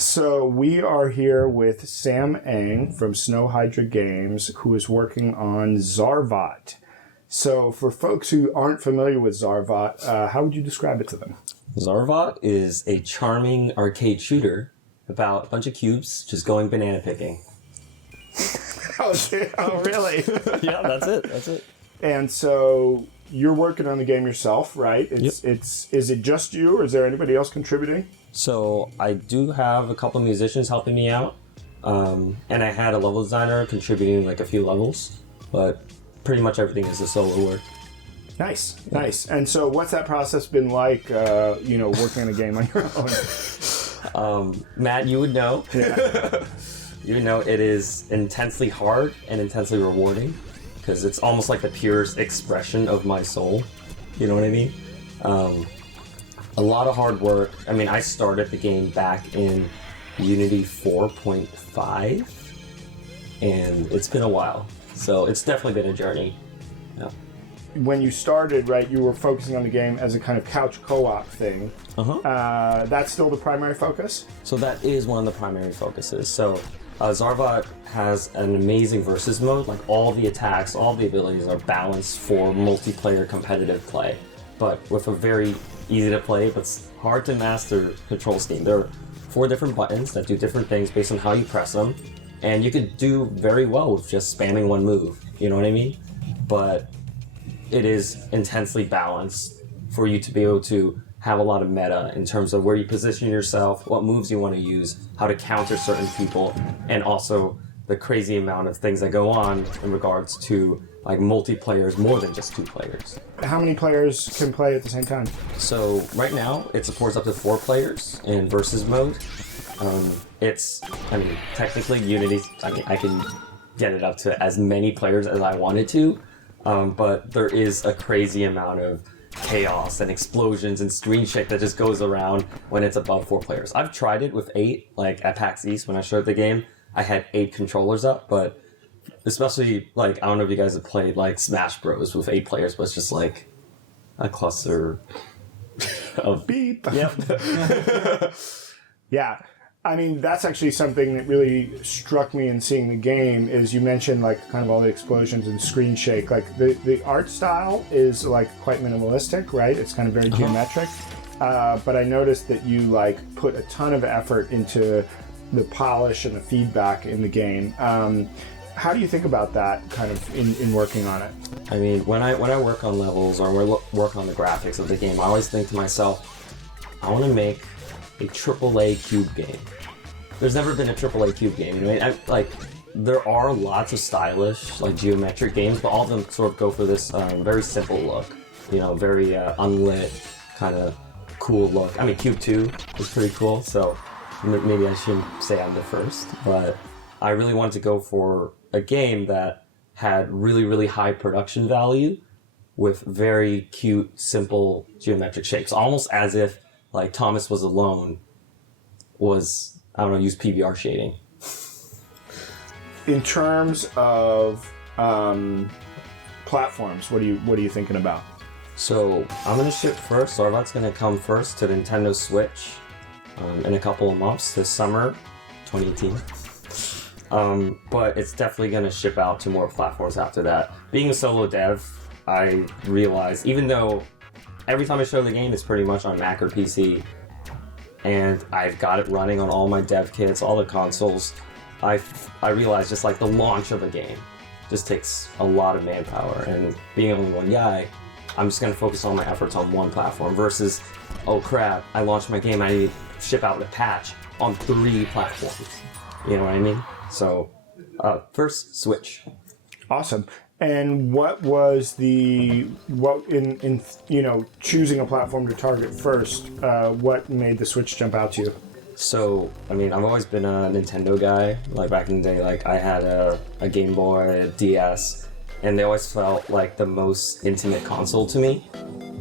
So we are here with Sam Eng from Snow Hydra Games, who is working on Zarvot. So for folks who aren't familiar with Zarvot, how would you describe it to them? Zarvot is a charming arcade shooter about a bunch of cubes just going banana picking. Oh, really? Yeah, that's it. And so you're working on the game yourself, right? Is it just you, or is there anybody else contributing? So I do have a couple of musicians helping me out, and I had a level designer contributing like a few levels, but pretty much everything is a solo work. Nice. And so what's that process been like, working on a game on your own? Matt, you would know. Yeah. You would know it is intensely hard and intensely rewarding because it's almost like the purest expression of my soul. You know what I mean? A lot of hard work. I mean, I started the game back in Unity 4.5, and it's been a while. So it's definitely been a journey. Yeah. When you started, right, you were focusing on the game as a kind of couch co-op thing. That's still the primary focus? So that is one of the primary focuses. So Zarvot has an amazing versus mode. Like all the attacks, all the abilities are balanced for multiplayer competitive play, but with a very easy to play but hard to master control scheme. There are 4 different buttons that do different things based on how you press them, and you could do very well with just spamming one move. You know what I mean? But it is intensely balanced for you to be able to have a lot of meta in terms of where you position yourself, what moves you want to use, how to counter certain people, and also the crazy amount of things that go on in regards to like multiplayers more than just 2 players. How many players can play at the same time? So right now it supports up to 4 players in versus mode. Technically Unity, I can get it up to as many players as I wanted to, but there is a crazy amount of chaos and explosions and screen shake that just goes around when it's above 4 players. I've tried it with 8, like at PAX East when I showed the game, I had 8 controllers up, but especially like, I don't know if you guys have played like Smash Bros with 8 players, but it's just like a cluster of beep. Yep. Yeah. I mean, that's actually something that really struck me in seeing the game is you mentioned like kind of all the explosions and screen shake. Like the art style is like quite minimalistic, right? It's kind of very geometric. But I noticed that you like put a ton of effort into the polish and the feedback in the game. How do you think about that kind of in working on it? I mean, when I work on levels or work on the graphics of the game, I always think to myself, I want to make a AAA cube game. There's never been a AAA cube game. You know, there are lots of stylish, like geometric games, but all of them sort of go for this very simple look. You know, very unlit, kind of cool look. I mean, Cube 2 is pretty cool, so maybe I shouldn't say I'm the first, but I really wanted to go for a game that had really, really high production value with very cute, simple geometric shapes, almost as if like Thomas Was Alone was, I don't know, use PBR shading. In terms of platforms, what are you thinking about? So I'm gonna ship first. Zarvot's gonna come first to Nintendo Switch in a couple of months this summer, 2018. But it's definitely gonna ship out to more platforms after that. Being a solo dev, I realized even though every time I show the game, it's pretty much on Mac or PC, and I've got it running on all my dev kits, all the consoles. I realized just like the launch of a game just takes a lot of manpower, and being only one guy, I'm just going to focus all my efforts on one platform versus, oh crap, I launched my game, I need to ship out a patch on 3 platforms. You know what I mean? So, first, Switch. Awesome. And what was in choosing a platform to target first, what made the Switch jump out to you? So, I mean, I've always been a Nintendo guy. Like back in the day, like I had a Game Boy, a DS, and they always felt like the most intimate console to me.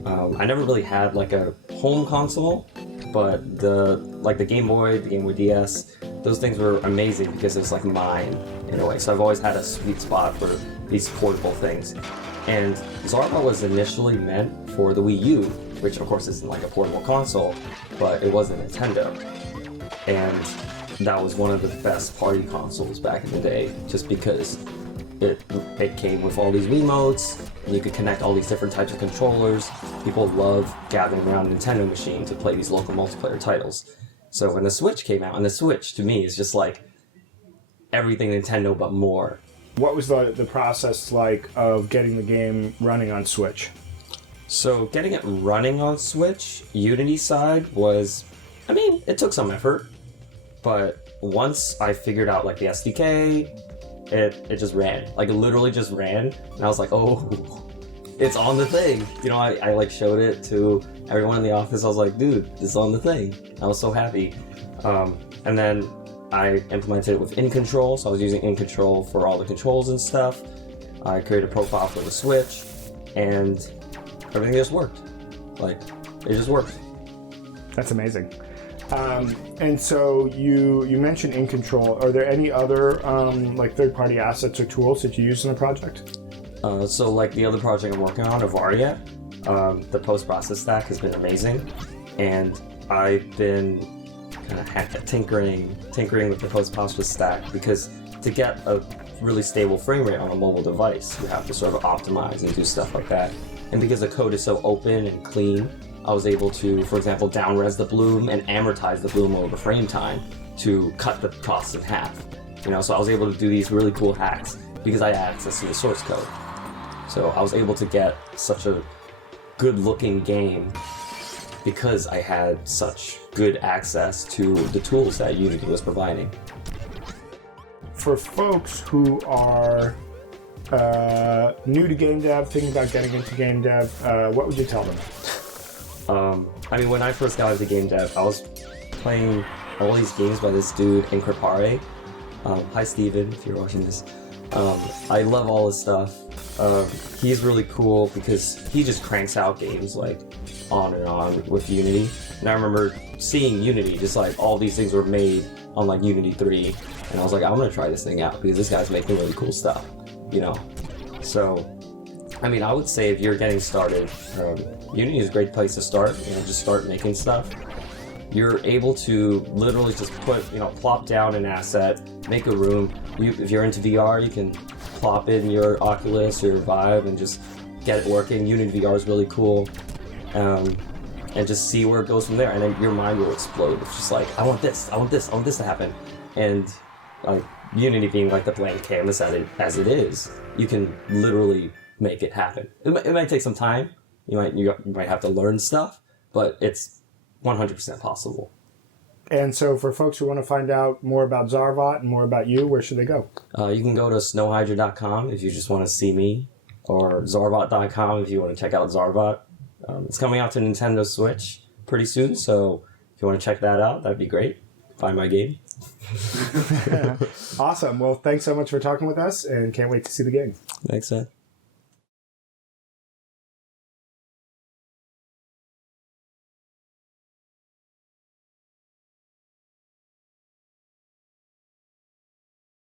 I never really had like a home console, but the Game Boy, the Game Boy DS, those things were amazing because it was like mine in a way. So I've always had a sweet spot for these portable things. And Zarvot was initially meant for the Wii U, which of course isn't like a portable console, but it was a Nintendo. and that was one of the best party consoles back in the day, just because it came with all these Wiimotes, and you could connect all these different types of controllers. People love gathering around a Nintendo machine to play these local multiplayer titles. So when the Switch came out, and the Switch to me is just like everything Nintendo but more. What was the process like of getting the game running on Switch? So getting it running on Switch, Unity side was, I mean, it took some effort, but once I figured out like the SDK, it just ran. Like it literally just ran, and I was like, oh, it's on the thing. You know, I like showed it to everyone in the office. I was like, dude, it's on the thing. I was so happy. And then I implemented it with In Control, so I was using In Control for all the controls and stuff. I created a profile for the Switch, and everything just worked. Like, it just worked. That's amazing. And so you mentioned In Control. Are there any other like third-party assets or tools that you use in the project? So like the other project I'm working on, Avaria, the post-process stack has been amazing, and I've been kind of tinkering with the post-process stack, because to get a really stable frame rate on a mobile device, you have to sort of optimize and do stuff like that. And because the code is so open and clean, I was able to, for example, down-res the bloom and amortize the bloom over frame time to cut the costs in half. You know, so I was able to do these really cool hacks because I had access to the source code. So I was able to get such a good-looking game because I had such good access to the tools that Unity was providing. For folks who are new to game dev, thinking about getting into game dev, what would you tell them? I mean, when I first got into game dev, I was playing all these games by this dude, Inkrapare. Hi, Steven, if you're watching this. I love all his stuff. He's really cool because he just cranks out games like on and on with Unity. And I remember seeing Unity, just like all these things were made on like Unity 3. And I was like, I'm gonna try this thing out because this guy's making really cool stuff, you know? So, I mean, I would say if you're getting started, Unity is a great place to start. You know, just start making stuff. You're able to literally just plop down an asset, make a room. If you're into VR, you can plop in your Oculus or your Vive and just get it working. Unity VR is really cool. And just see where it goes from there. And then your mind will explode. It's just like, I want this to happen. And like Unity being like the blank canvas as it is, you can literally make it happen. It might take some time. You might have to learn stuff, but it's 100% possible. And so for folks who want to find out more about Zarvot and more about you, where should they go? You can go to snowhydra.com if you just want to see me, or zarvot.com if you want to check out Zarvot. It's coming out to Nintendo Switch pretty soon, so if you want to check that out, that'd be great. Find my game. Awesome. Well, thanks so much for talking with us, and can't wait to see the game. Thanks, man.